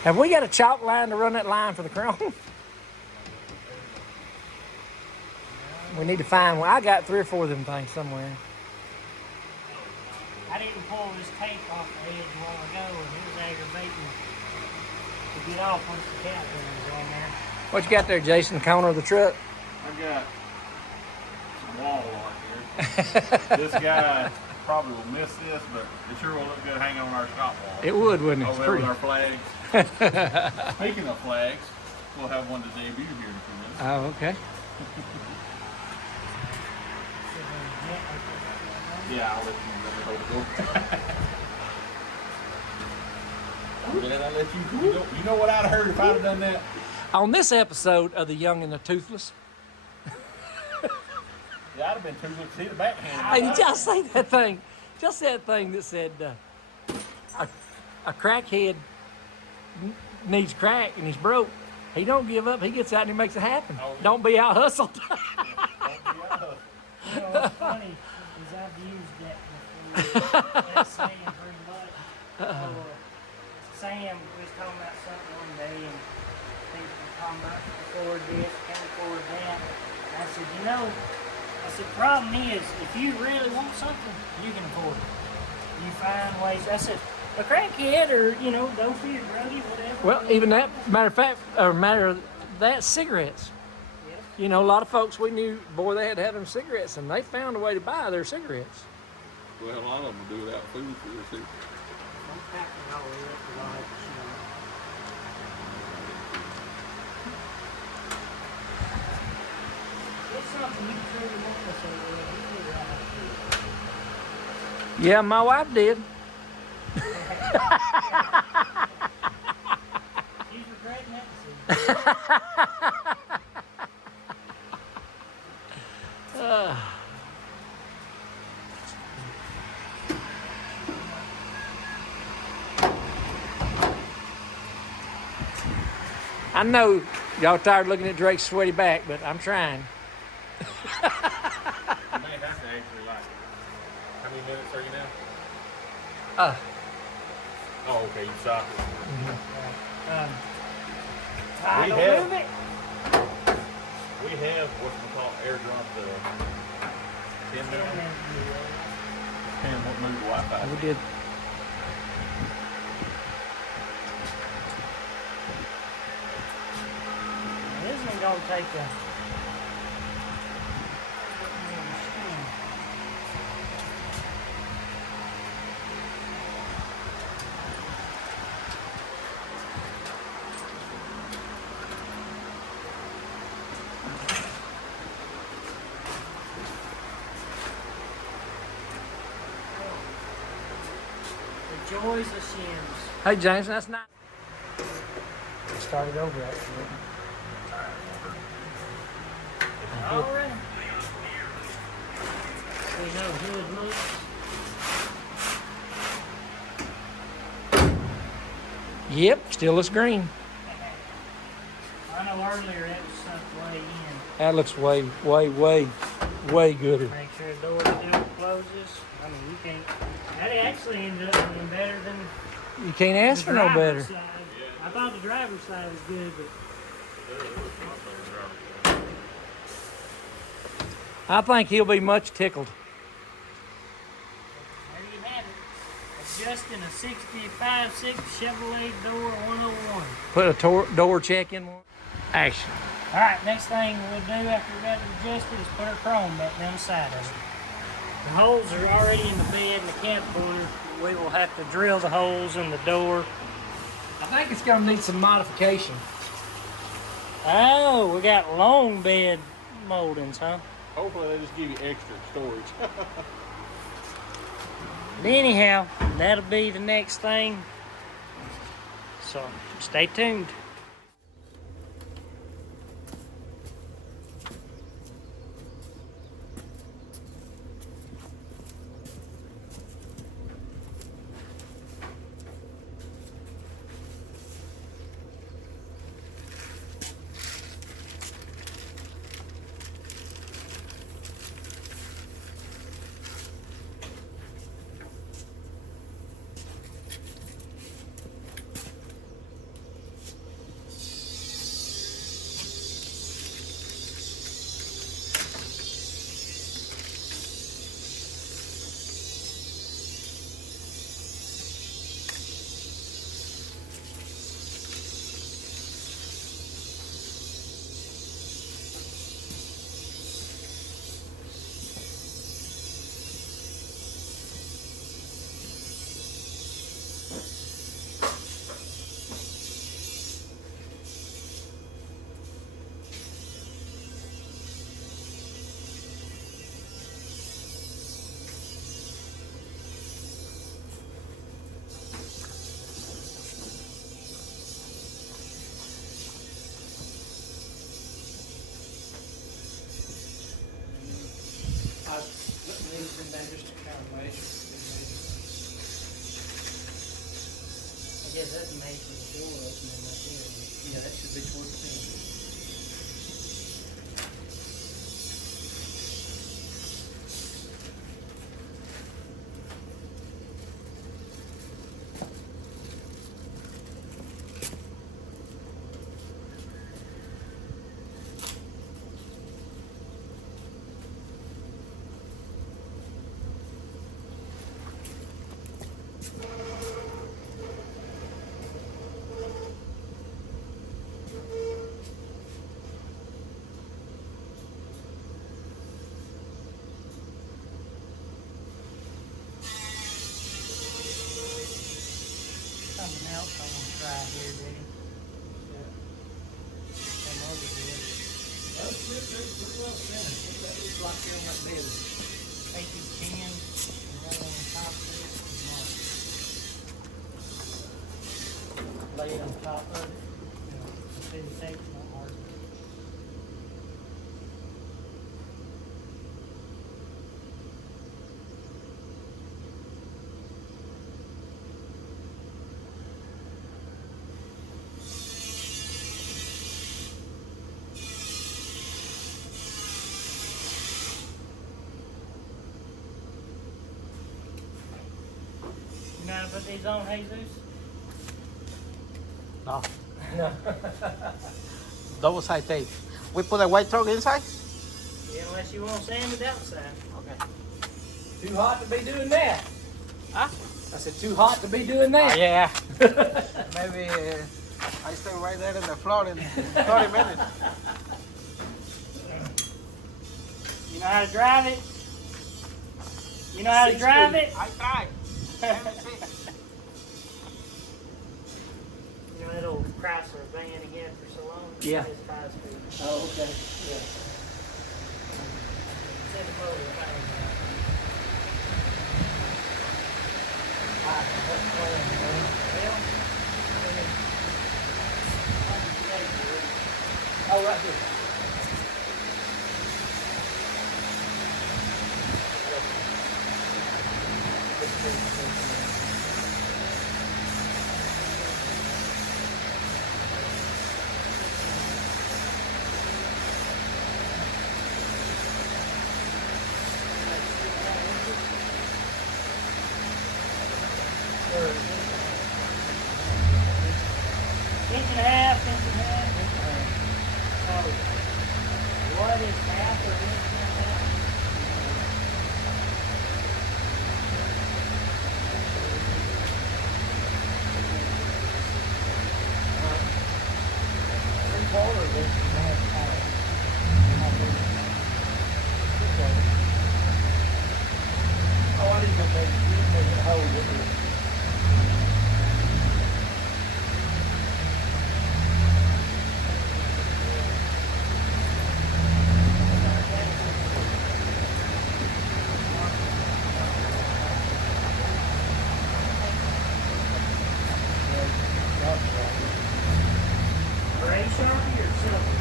Have we got a chalk line to run that line for the chrome? We need to find one. I got 3 or 4 of them things somewhere. I didn't pull this tape off the edge a while ago, and it was aggravating to get off once the cat was on there. What you got there, Jason? Corner of the truck? I got some wall art here. This guy probably will miss this, but it sure will look good hanging on our shop wall. It would, wouldn't it? It's Over there with pretty. our flags. Speaking of flags, we'll have one to debut here in a few minutes. Oh, okay. Yeah, I'll let you hold the door. Man, I let you know what I'd have heard if I'd have done that? On this episode of The Young and the Toothless, Yeah, I'd have been too good to see the backhand. hey, did y'all say that thing? Just that thing that said a crackhead needs crack and he's broke. He don't give up. He gets out and he makes it happen. Oh, yeah. Don't be out hustled. You know, what's funny is I've used that before. That saying pretty much. Sam was talking about something one day, and people were talking about afford this, can't afford that. I said, you know, the problem is, if you really want something, you can afford it. You find ways. I said, a crackhead or, you know, don't be a druggie, whatever. Well, even that matter of that, cigarettes. Yeah. You know, a lot of folks we knew, boy, they had to have them cigarettes, and they found a way to buy their cigarettes. Well, a lot of them will do without food for their soup. I'm packing all the way up to like, something you truly want to say, well, you did right. Yeah, my wife did. She's regretting that decision. I know y'all tired looking at Drake's sweaty back, but I'm trying. You may have to actually like. How many minutes are you now? Oh, okay, you stopped it. I don't have- move it. We have what we call airdrop 10 minutes. Depending what move Wi-Fi. We did. This one gonna take a. The joys of Shims. Hey, James, that's not. Started over actually. Alright. There's no hood moves. Yep, still looks green. I know earlier that was sunk way in. That looks way gooder. Make sure the door still closes. I mean, you can't. That actually ended up being better than You can't ask the for no better. driver's side. I thought the driver's side was good, but I think he'll be much tickled. there you have it. Adjusting a 65.6 Chevrolet door 101. Put a door check in one. Action. All right, next thing we'll do after we got it adjusted is put our chrome back down the side of it. The holes are already in the bed and the cab holder. We will have to drill the holes in the door. I think it's gonna need some modification. Oh, we got long bed moldings, huh? Hopefully they just give you extra storage. But anyhow, that'll be the next thing. So stay tuned. I guess that's making the door opening right there. Yeah, that should be towards the center. Something else I want to try here, Diddy. Come over here. That's pretty well finished. like you're in that business. Take these cans and lay on top of this and lay it on top of it. See the tape's not hard. You know how to put these on, Jesus? No. No. Double side tape. We put a white truck inside? Yeah, unless you want to sand it outside. Okay. Too hot to be doing that. Huh? I said, too hot to be doing that. Yeah. Maybe I stay right there in the floor in 30 minutes. You know how to drive it? You know how to drive it? I tried. You know that old Chrysler van he had for so long? Yeah. It's 5 speed. Oh, okay. Yeah. Set the motor thing. Oh, right here. Inch and a half. So, what is half of inch and a half? Oh, I didn't know they used a hole with it. Gray Sharpie or silver?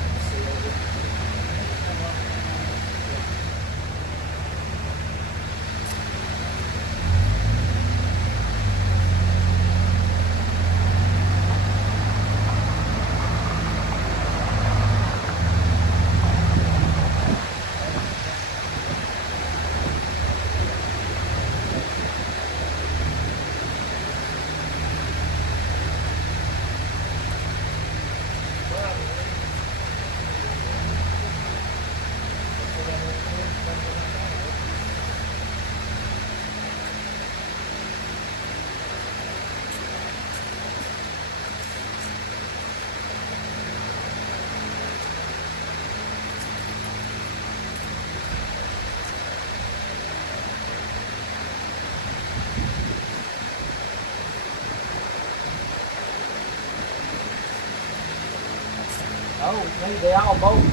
Oh, maybe they all both.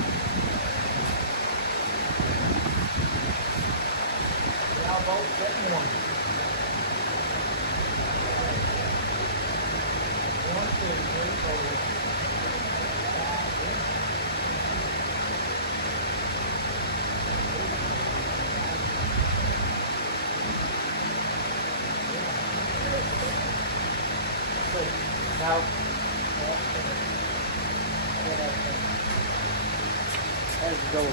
They all both getting one. 1, 2, 3, 4. Now, there's the door.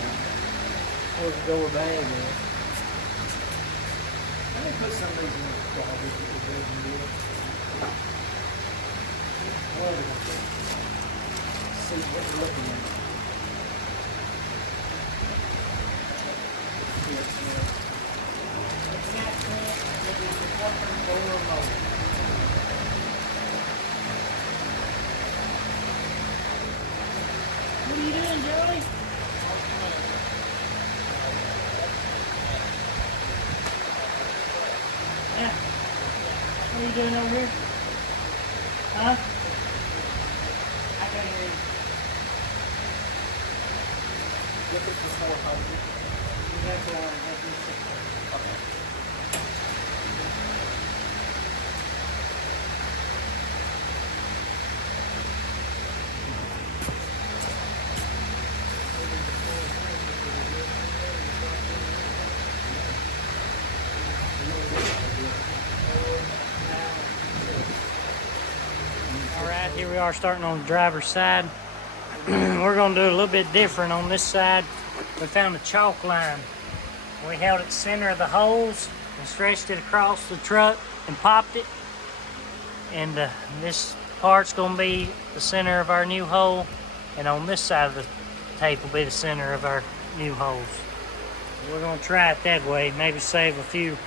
Where's the door bag in? Let me put some of these in the garbage that we're building with. Where are we going to see what we're looking at? What are you doing, Joey? Yeah. What are you doing over here? Huh? I can't hear you. Look at the 400. That's all right. That's just all right, here we are starting on the driver's side. We're going to do a little bit different on this side. We found a chalk line. We held it center of the holes and stretched it across the truck and popped it. And this part's going to be the center of our new hole. And on this side of the tape will be the center of our new holes. We're going to try it that way, maybe save a few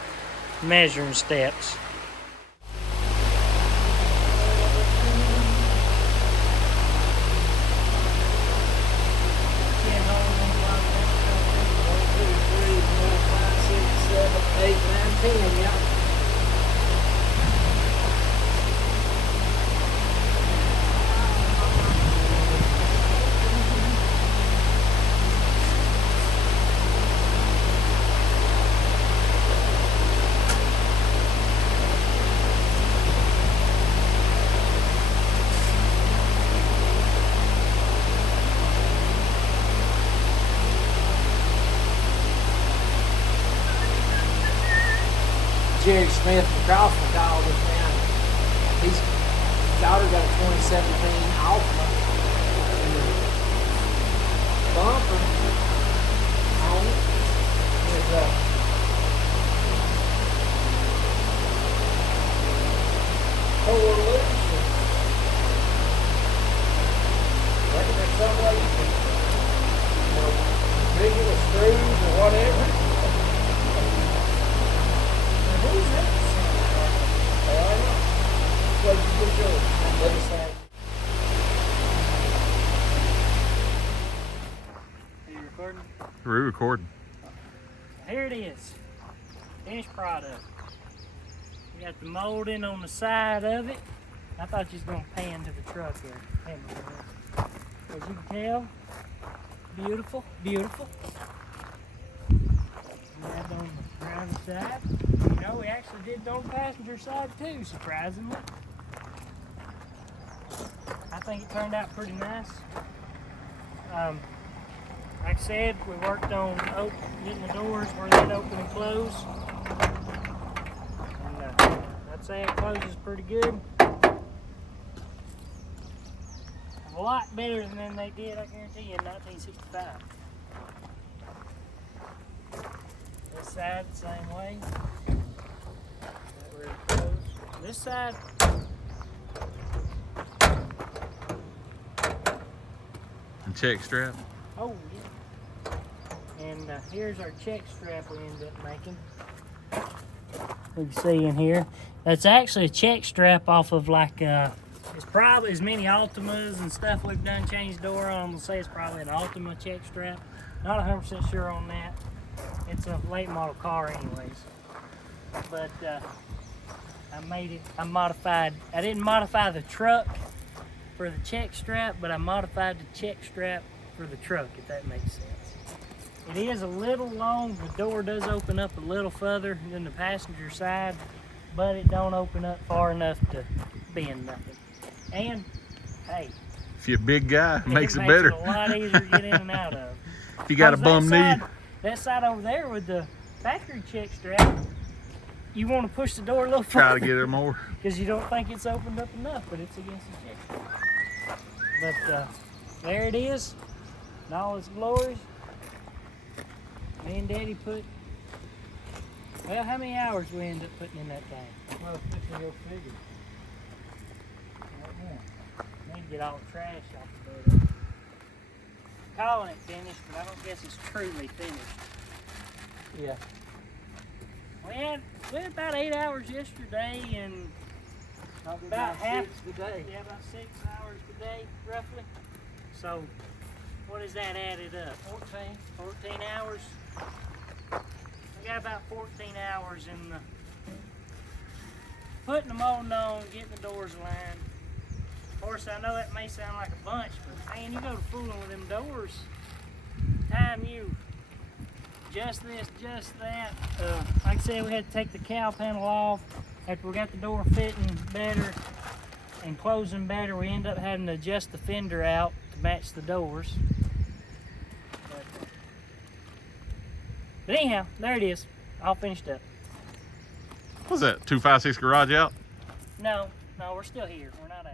measuring steps. Jerry Smith from Crawford called us down. His daughter got a 2017 Altima and the bumper on it is tore loose. Reckon there's some way you can, rig it with screws or whatever. Who's that? Well, you put yours on the other side. Are you recording? We're recording. Here it is. Finished product. We got the molding on the side of it. I thought you was going to pan to the truck there. As you can tell, beautiful, beautiful. That on the driver's side. You know, we actually did it on the passenger side too, surprisingly. I think it turned out pretty nice. Like I said, we worked on getting the doors where they'd open and close. And I'd say it closes pretty good. A lot better than they did, I guarantee you, in 1965. This side, the same way. That where it goes. This side, And check strap. oh yeah. And here's our check strap we ended up making. You can see in here. That's actually a check strap off of like, it's probably as many Altimas and stuff we've done changed door on. We'll say it's probably an Altima check strap. Not 100% sure on that. It's a late model car anyways. But I modified, I didn't modify the truck for the check strap, but I modified the check strap for the truck, if that makes sense. It is a little long, the door does open up a little further than the passenger side, but it don't open up far enough to bend nothing. And, hey, If you're a big guy, it makes it it better. a lot easier to get in and out of. If you got a bum knee. That side over there with the factory check strap, you want to push the door a little Try to further get her more. because you don't think it's opened up enough, but it's against the check strap. But there it is, in all its glories. Me and Daddy put, well, how many hours we end up putting in that thing? Well, fixing your figure. Need to get all the trash off the bed. Calling it finished, but I don't guess it's truly finished. Yeah. We had about 8 hours yesterday and about half the day. Yeah, about 6 hours a day, roughly. So, what is that added up? 14 hours. We got about 14 hours in the putting the molding on, getting the doors aligned. Of course, I know that may sound like a bunch, but man, you go to fooling with them doors. Time you just this, just that. Like I said, we had to take the cowl panel off. After we got the door fitting better and closing better, we ended up having to adjust the fender out to match the doors. But anyhow, there it is, all finished up. What's that, 256 garage out? No, we're still here. We're not out.